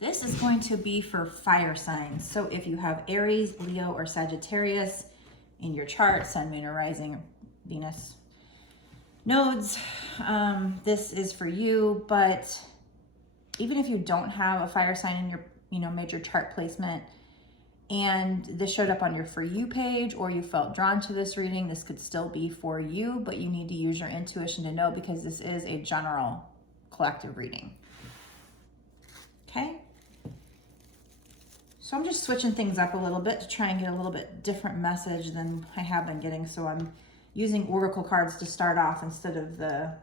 This is going to be for fire signs. So if you have Aries, Leo, or Sagittarius in your chart, Sun, Moon, or Rising, Venus nodes, this is for you. But even if you don't have a fire sign in your major chart placement, and this showed up on your For You page, or you felt drawn to this reading, this could still be for you, but you need to use your intuition to know, because this is a general collective reading. Okay? So I'm just switching things up a little bit to try and get a little bit different message than I have been getting. So I'm using oracle cards to start off instead of the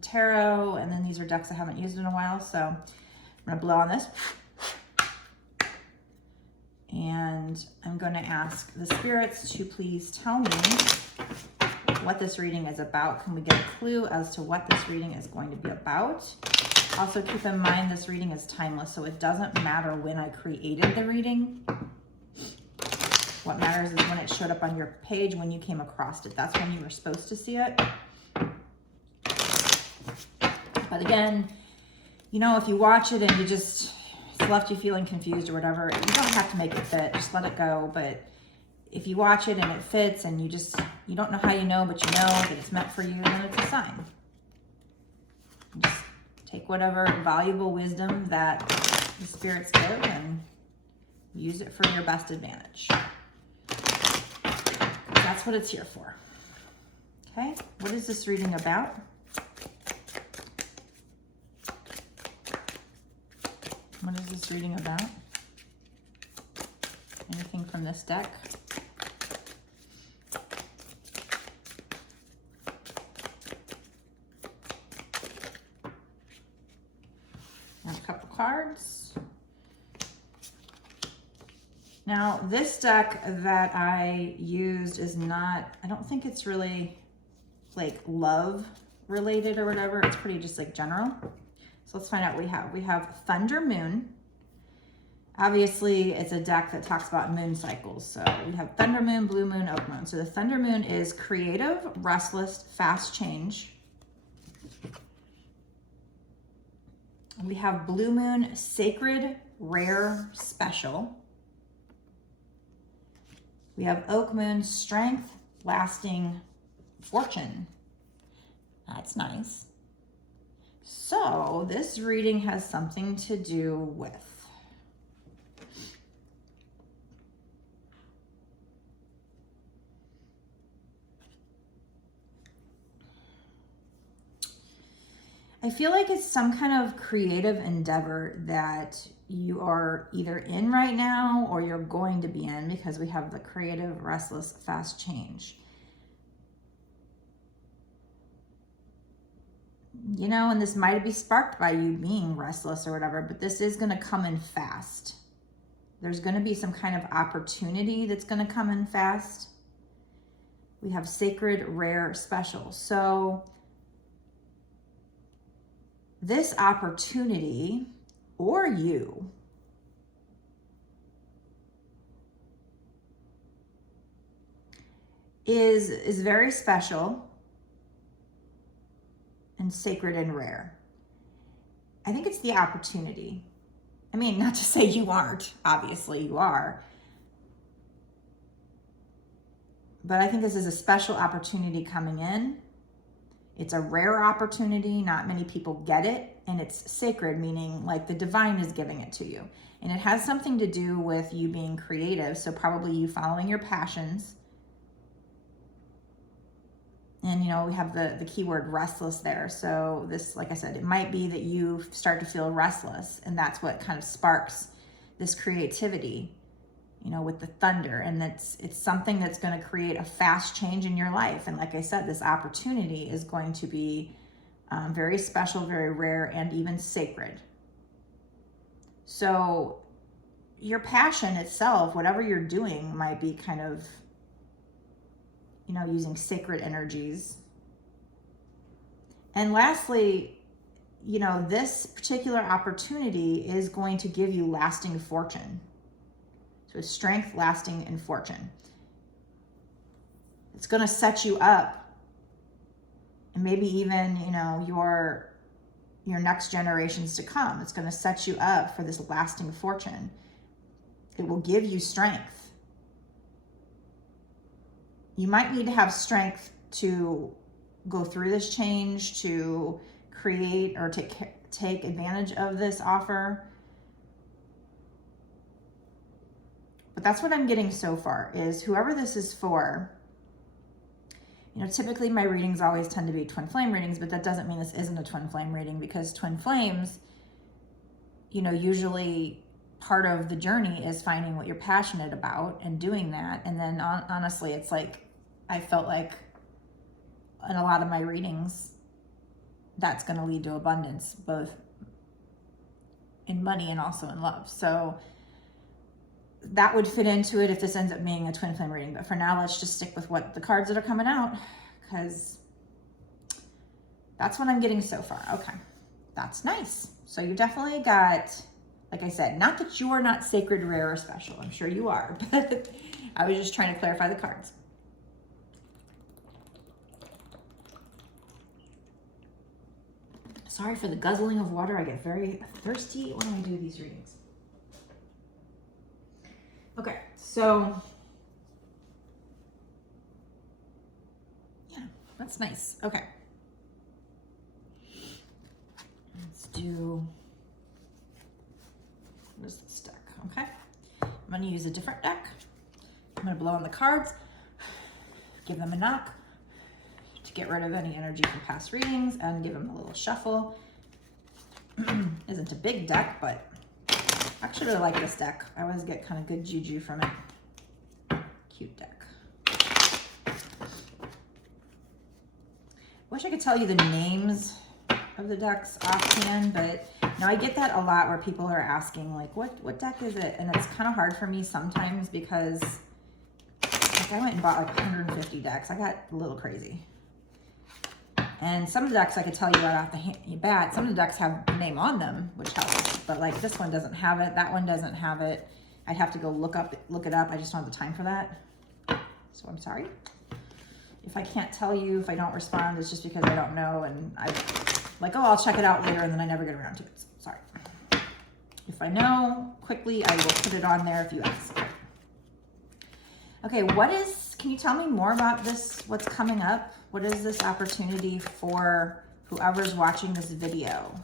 tarot, and then these are decks I haven't used in a while. So I'm gonna blow on this. And I'm going to ask the spirits to please tell me what this reading is about. Can we get a clue as to what this reading is going to be about? Also keep in mind this reading is timeless, so it doesn't matter when I created the reading. What matters is when it showed up on your page, when you came across it. That's when you were supposed to see it. But again, if you watch it and it's left you feeling confused or whatever, you don't have to make it fit, just let it go. But if you watch it and it fits and you don't know how you know, but you know that it's meant for you, then it's a sign. Just take whatever valuable wisdom that the spirits give and use it for your best advantage. That's what it's here for. Okay, what is this reading about? What is this reading about? Anything from this deck? And a couple cards. Now, this deck that I used is not, I don't think it's really like love related or whatever. It's pretty just like general. So let's find out what we have. We have Thunder Moon. Obviously, it's a deck that talks about moon cycles. So we have Thunder Moon, Blue Moon, Oak Moon. So the Thunder Moon is creative, restless, fast change. We have Blue Moon, sacred, rare, special. We have Oak Moon, strength, lasting, fortune. That's nice. So this reading has something to do with I feel like it's some kind of creative endeavor that you are either in right now or you're going to be in, because we have the creative, restless, fast change. And this might be sparked by you being restless or whatever, but this is going to come in fast. There's going to be some kind of opportunity that's going to come in fast. We have sacred, rare, special. So this opportunity, or you, is very special and sacred and rare. I think it's the opportunity. I mean, not to say you aren't, obviously you are. But I think this is a special opportunity coming in. It's a rare opportunity. Not many people get it. And it's sacred, meaning like the divine is giving it to you. And it has something to do with you being creative. So probably you following your passions. And, we have the keyword restless there. So this, like I said, it might be that you start to feel restless, and that's what kind of sparks this creativity, with the thunder. And it's something that's going to create a fast change in your life. And like I said, this opportunity is going to be very special, very rare, and even sacred. So your passion itself, whatever you're doing, might be kind of using sacred energies. And lastly, this particular opportunity is going to give you lasting fortune. So strength, lasting, and fortune. It's going to set you up, and maybe even, your your next generations to come. It's going to set you up for this lasting fortune. It will give you strength. You might need to have strength to go through this change, to create or take advantage of this offer. But that's what I'm getting so far, is whoever this is for, you know, typically my readings always tend to be twin flame readings, but that doesn't mean this isn't a twin flame reading, because twin flames, you know, usually part of the journey is finding what you're passionate about and doing that. And then honestly, it's like, I felt like in a lot of my readings, that's going to lead to abundance, both in money and also in love. So that would fit into it if this ends up being a twin flame reading. But for now, let's just stick with what the cards that are coming out, because that's what I'm getting so far. Okay, that's nice. So you definitely got, like I said, not that you are not sacred, rare, or special. I'm sure you are, but I was just trying to clarify the cards. Sorry for the guzzling of water. I get very thirsty when I do these readings. Okay, so yeah, that's nice. Okay, let's do, what is this deck? Okay, I'm going to use a different deck. I'm going to blow on the cards, give them a knock to get rid of any energy from past readings, and give them a little shuffle. Isn't a big deck, but I actually really like this deck. I always get kind of good juju from it. Cute deck. Wish I could tell you the names of the decks offhand, but now I get that a lot where people are asking, like, what deck is it? And it's kind of hard for me sometimes because, like, I went and bought like 150 decks. I got a little crazy. And some of the decks I could tell you right off the bat. Some of the decks have the name on them, which helps. But like this one doesn't have it. That one doesn't have it. I'd have to go look it up. I just don't have the time for that. So I'm sorry. If I can't tell you, if I don't respond, it's just because I don't know. And I'm like, oh, I'll check it out later. And then I never get around to it. So, sorry. If I know quickly, I will put it on there if you ask. Okay, can you tell me more about this? What's coming up? What is this opportunity for whoever's watching this video?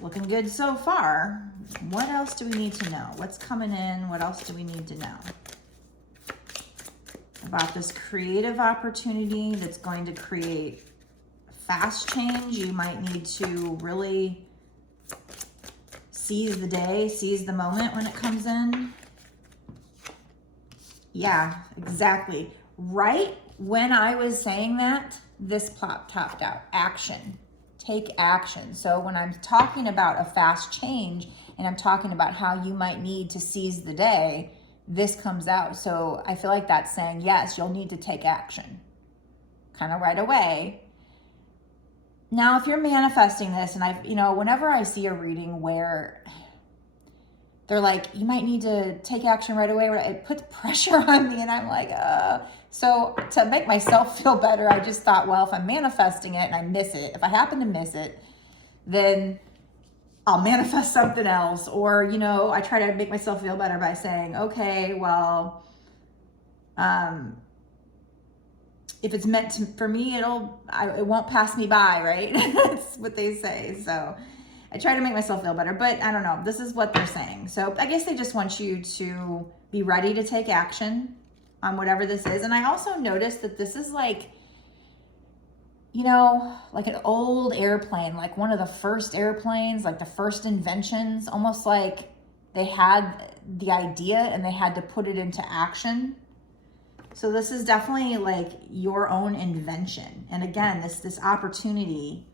Looking good so far. What else do we need to know? What's coming in? What else do we need to know about this creative opportunity that's going to create fast change? You might need to really seize the day, seize the moment when it comes in. Yeah, exactly. Right when I was saying that, this topped out. Action. Take action. So when I'm talking about a fast change and I'm talking about how you might need to seize the day, this comes out. So I feel like that's saying, yes, you'll need to take action kind of right away. Now, if you're manifesting this, and whenever I see a reading where they're like, you might need to take action right away, it puts pressure on me, and I'm like, So to make myself feel better, I just thought, well, if I'm manifesting it and I miss it, if I happen to miss it, then I'll manifest something else. Or, I try to make myself feel better by saying, okay, well, if it's meant for me, it won't pass me by, right? That's what they say. So I try to make myself feel better, but I don't know. This is what they're saying. So I guess they just want you to be ready to take action on whatever this is. And I also noticed that this is like, like an old airplane, like one of the first airplanes, like the first inventions, almost like they had the idea and they had to put it into action. So this is definitely like your own invention. And again, this opportunity,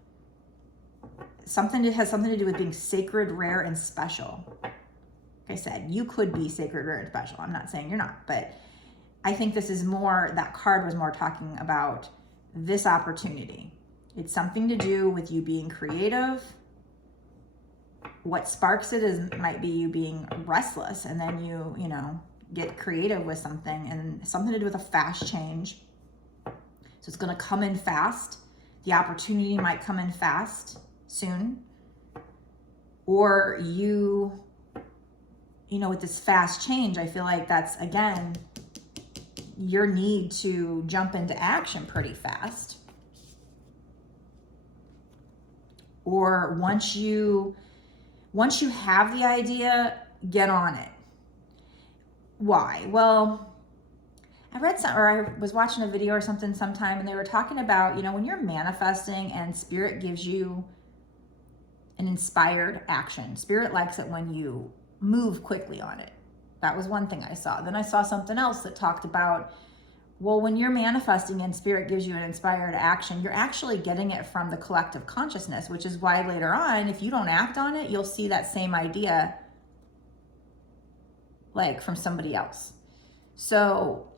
has something to do with being sacred, rare, and special. Like I said, you could be sacred, rare, and special. I'm not saying you're not, but I think this is more, that card was more talking about this opportunity. It's something to do with you being creative. What sparks it might be you being restless, and then you get creative with something, and something to do with a fast change. So it's going to come in fast. The opportunity might come in fast. soon. Or you know, with this fast change, I feel like that's, again, your need to jump into action pretty fast. Or once you have the idea, get on it. Why? Well, I read some, or I was watching a video or something sometime, and they were talking about, you know, when you're manifesting and spirit gives you an inspired action, spirit likes it when you move quickly on it. That was one thing I saw. Then I saw something else that talked about, well, when you're manifesting and spirit gives you an inspired action, you're actually getting it from the collective consciousness, which is why later on, if you don't act on it, you'll see that same idea like from somebody else. So,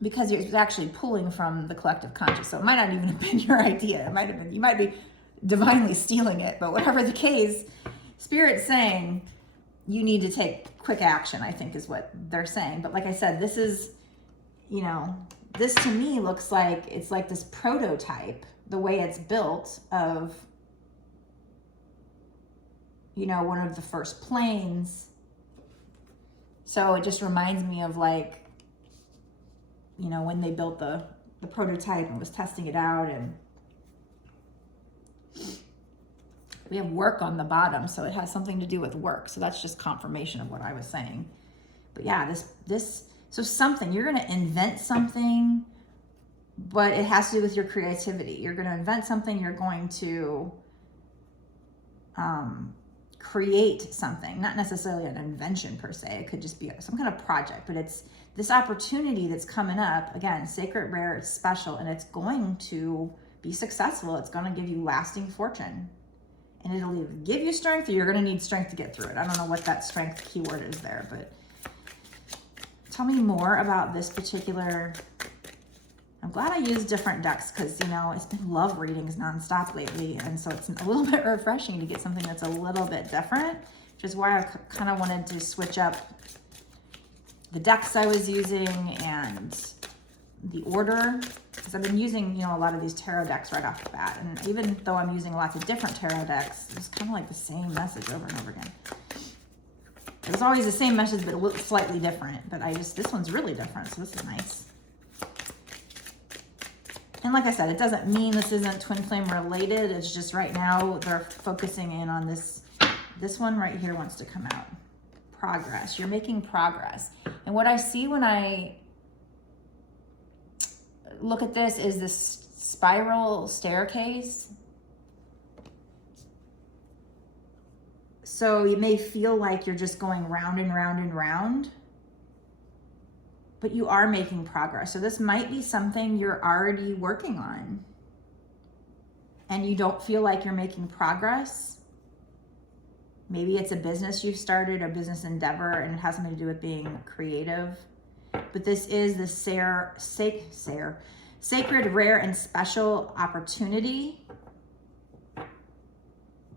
because it's actually pulling from the collective conscious. So it might not even have been your idea. It might have been, you might be divinely stealing it, but whatever the case, Spirit's saying you need to take quick action, I think is what they're saying. But like I said, this is, you know, this to me looks like, it's like this prototype, the way it's built of, you know, one of the first planes. So it just reminds me of, like, you know, when they built the prototype and was testing it out, and we have work on the bottom, so it has something to do with work. So that's just confirmation of what I was saying. But yeah, so something, you're going to invent something, but it has to do with your creativity. You're going to invent something, you're going to create something, not necessarily an invention per se. It could just be some kind of project, but it's this opportunity that's coming up. Again, sacred, rare, it's special, and it's going to be successful. It's going to give you lasting fortune, and it'll either give you strength, or you're going to need strength to get through it. I don't know what that strength keyword is there, but tell me more about this particular. I'm glad I used different decks, because, you know, it's been love readings nonstop lately. And so it's a little bit refreshing to get something that's a little bit different, which is why I kind of wanted to switch up the decks I was using and the order, because I've been using, you know, a lot of these tarot decks right off the bat. And even though I'm using lots of different tarot decks, it's kind of like the same message over and over again. It was always the same message, but it looked slightly different. But this one's really different, so this is nice. And like I said, it doesn't mean this isn't twin flame related. It's just right now they're focusing in on this. This one right here wants to come out. Progress. You're making progress. And what I see when I look at this is this spiral staircase. So you may feel like you're just going round and round and round, but you are making progress. So this might be something you're already working on and you don't feel like you're making progress. Maybe it's a business you've started, a business endeavor, and it has something to do with being creative. But this is the sacred, rare, and special opportunity.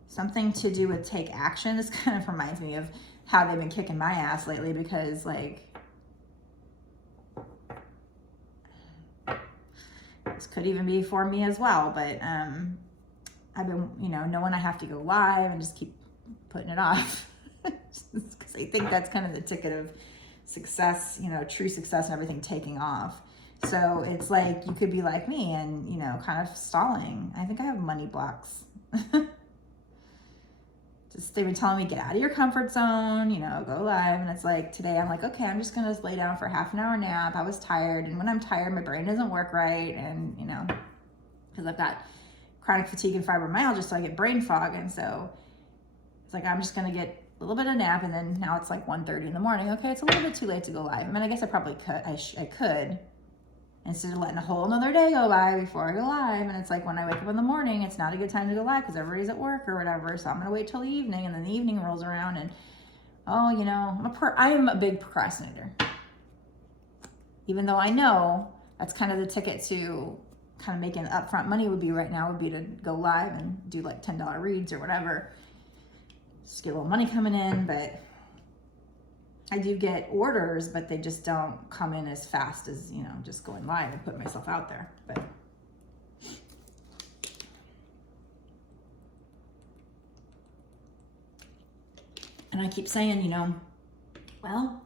Something to do with take action. This kind of reminds me of how they've been kicking my ass lately, because, like, this could even be for me as well, but I've been, you know, knowing I have to go live and just keep putting it off, because I think that's kind of the ticket of success, you know, true success and everything taking off. So it's like you could be like me and, you know, kind of stalling. I think I have money blocks. Just, they've been telling me, get out of your comfort zone, you know, go live. And it's like, today I'm like, okay, I'm just going to lay down for half an hour nap. I was tired. And when I'm tired, my brain doesn't work right. And, you know, because I've got chronic fatigue and fibromyalgia, so I get brain fog. And so it's like, I'm just going to get a little bit of nap. And then now it's like 1:30 in the morning. Okay, it's a little bit too late to go live. I mean, I guess I probably could. I could. Instead of letting a whole another day go by before I go live. And it's like, when I wake up in the morning, it's not a good time to go live because everybody's at work or whatever. So I'm going to wait till the evening, and then the evening rolls around and, oh, you know, I am a big procrastinator. Even though I know that's kind of the ticket to kind of making upfront money would be right now would be to go live and do like $10 reads or whatever. Just get a little money coming in, but I do get orders, but they just don't come in as fast as, you know, just going live and putting myself out there. But And I keep saying, you know, well,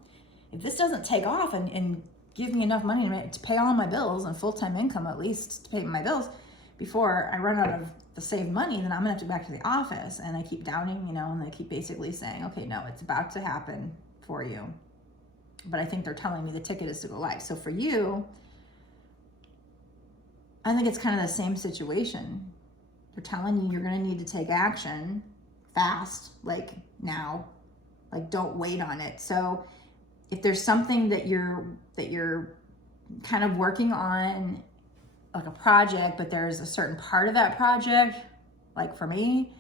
if this doesn't take off and give me enough money to pay all my bills and full-time income at least to pay my bills before I run out of the saved money, then I'm gonna have to go back to the office. And I keep doubting, you know, and they keep basically saying, okay, no, it's about to happen for you. But I think they're telling me the ticket is to go live. So for you, I think it's kind of the same situation. They're telling you you're gonna need to take action fast, like now, like don't wait on it. So if there's something that you're kind of working on, like a project, but there's a certain part of that project, like for me,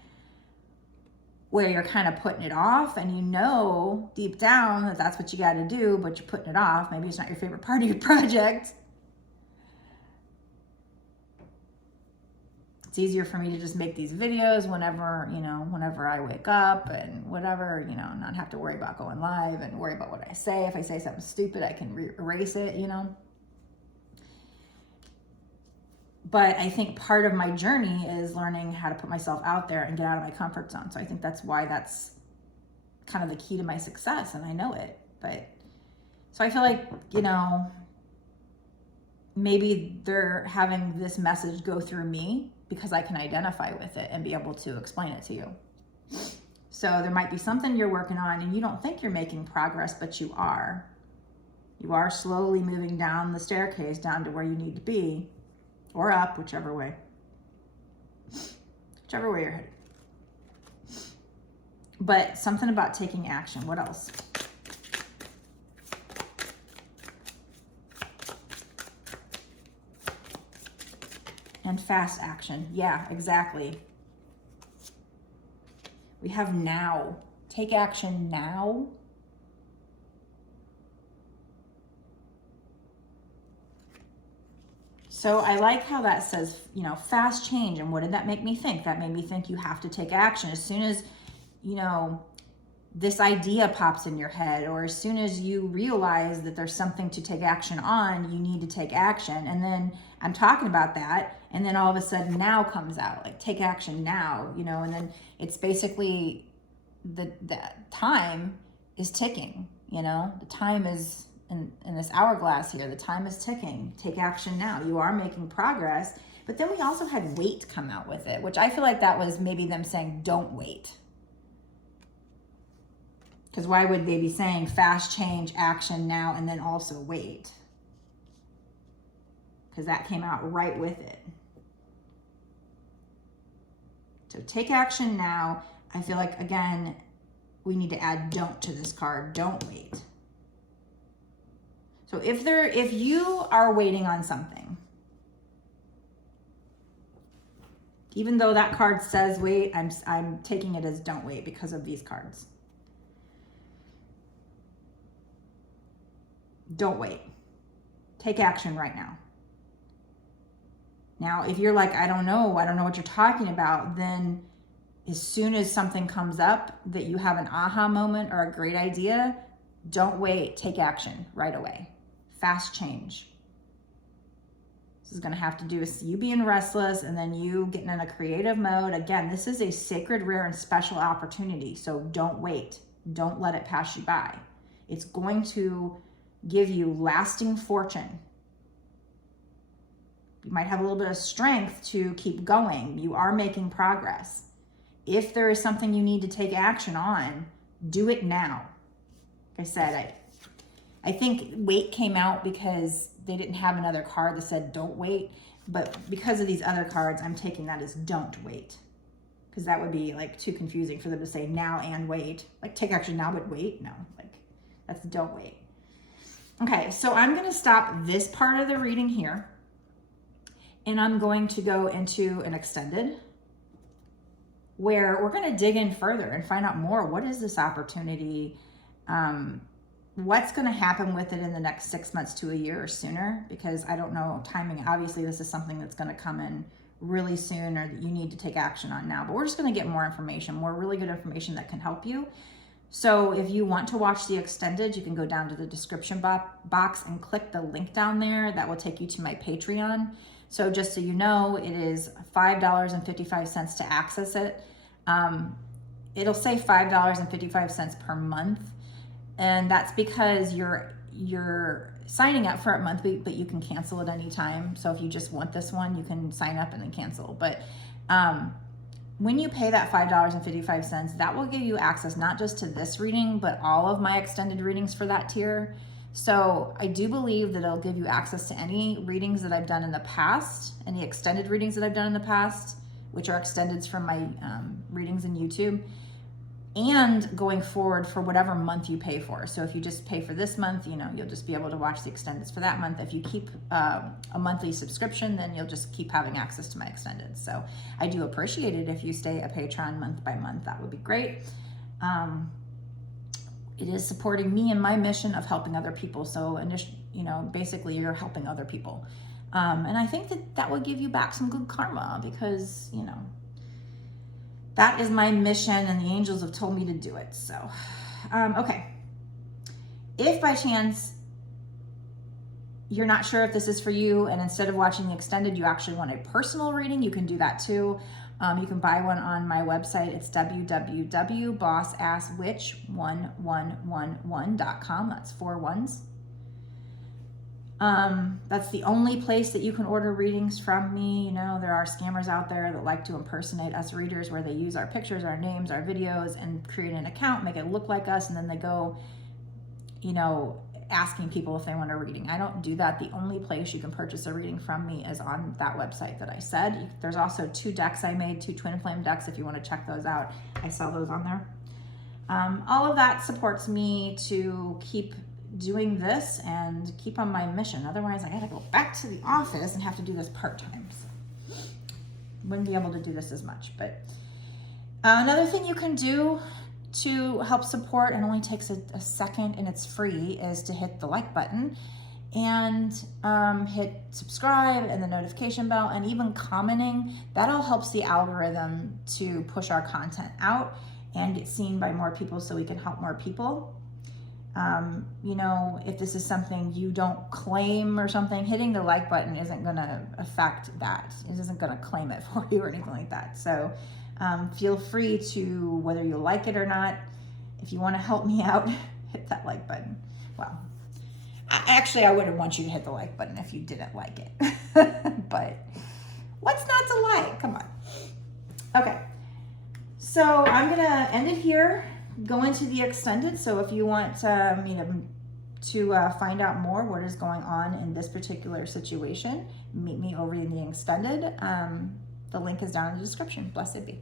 where you're kind of putting it off, and you know deep down that that's what you got to do, but you're putting it off. Maybe it's not your favorite part of your project. It's easier for me to just make these videos whenever I wake up and whatever, you know, not have to worry about going live and worry about what I say. If I say something stupid, I can erase it, you know. But I think part of my journey is learning how to put myself out there and get out of my comfort zone. So I think that's why that's kind of the key to my success, and I know it. But so I feel like, you know, maybe they're having this message go through me because I can identify with it and be able to explain it to you. So there might be something you're working on and you don't think you're making progress, but you are. You are slowly moving down the staircase down to where you need to be. Or up, whichever way you're headed. But something about taking action. What else? And fast action. Yeah, exactly. We have now. Take action now. So I like how that says, you know, fast change. And what did that make me think? That made me think you have to take action. As soon as, you know, this idea pops in your head, or as soon as you realize that there's something to take action on, you need to take action. And then I'm talking about that. And then all of a sudden now comes out, like take action now, you know, and then it's basically the time is ticking, you know, the time is in this hourglass here, the time is ticking. Take action now. You are making progress. But then we also had wait come out with it, which I feel like that was maybe them saying, don't wait. Because why would they be saying fast change, action now, and then also wait? Because that came out right with it. So take action now. I feel like, again, we need to add don't to this card. Don't wait. So if you are waiting on something, even though that card says wait, I'm taking it as don't wait because of these cards. Don't wait. Take action right now. Now, if you're like, I don't know what you're talking about, then as soon as something comes up that you have an aha moment or a great idea, don't wait, take action right away. Fast change. This is going to have to do with you being restless and then you getting in a creative mode. Again, this is a sacred, rare, and special opportunity. So don't wait. Don't let it pass you by. It's going to give you lasting fortune. You might have a little bit of strength to keep going. You are making progress. If there is something you need to take action on, do it now. Like I said, I think wait came out because they didn't have another card that said don't wait. But because of these other cards, I'm taking that as don't wait. Because that would be like too confusing for them to say now and wait. Like take action now, but wait? No, like that's don't wait. Okay, so I'm going to stop this part of the reading here. And I'm going to go into an extended where we're going to dig in further and find out more. What is this opportunity? What's going to happen with it in the next 6 months to a year or sooner? Because I don't know timing. Obviously, this is something that's going to come in really soon or that you need to take action on now. But we're just going to get more information, more really good information that can help you. So if you want to watch the extended, you can go down to the description box and click the link down there. That will take you to my Patreon. So just so you know, it is $5.55 to access it. it'll say $5.55 per month. And that's because you're signing up for a month, but you can cancel at any time. So if you just want this one, you can sign up and then cancel. But when you pay that $5.55, that will give you access not just to this reading, but all of my extended readings for that tier. So I do believe that it'll give you access to any readings that I've done in the past, any extended readings that I've done in the past, which are extendeds from my readings in YouTube, and going forward for whatever month you pay for. So if you just pay for this month, you know, you'll just be able to watch the extendeds for that month. If you keep a monthly subscription, then you'll just keep having access to my extendeds. So I do appreciate it if you stay a patron month by month. That would be great. It is supporting me in my mission of helping other people. So, you know, basically you're helping other people. And I think that would give you back some good karma because, you know, that is my mission and the angels have told me to do it. So, okay. If by chance you're not sure if this is for you and instead of watching the extended, you actually want a personal reading, you can do that too. You can buy one on my website. It's www.bossasswitch1111.com. That's 4 1s. That's the only place that you can order readings from me. You know, there are scammers out there that like to impersonate us readers where they use our pictures, our names, our videos, and create an account, make it look like us, and then they go, you know, asking people if they want a reading. I don't do that. The only place you can purchase a reading from me is on that website that I said. There's also 2 decks I made, 2 Twinflame decks if you want to check those out. I sell those on there. All of that supports me to keep doing this and keep on my mission. Otherwise, I gotta go back to the office and have to do this part-time. So wouldn't be able to do this as much. But another thing you can do to help support, and only takes a second and it's free, is to hit the like button and hit subscribe and the notification bell, and even commenting. That all helps the algorithm to push our content out and get seen by more people so we can help more people. You know, if this is something you don't claim or something, hitting the like button isn't going to affect that. It isn't going to claim it for you or anything like that. So feel free to, whether you like it or not, if you want to help me out, hit that like button. Well, actually, I wouldn't want you to hit the like button if you didn't like it. But what's not to like? Come on. Okay. So I'm going to end it here. Go into the extended. So if you want me to find out more what is going on in this particular situation, meet me over in the extended. The link is down in the description. Blessed be.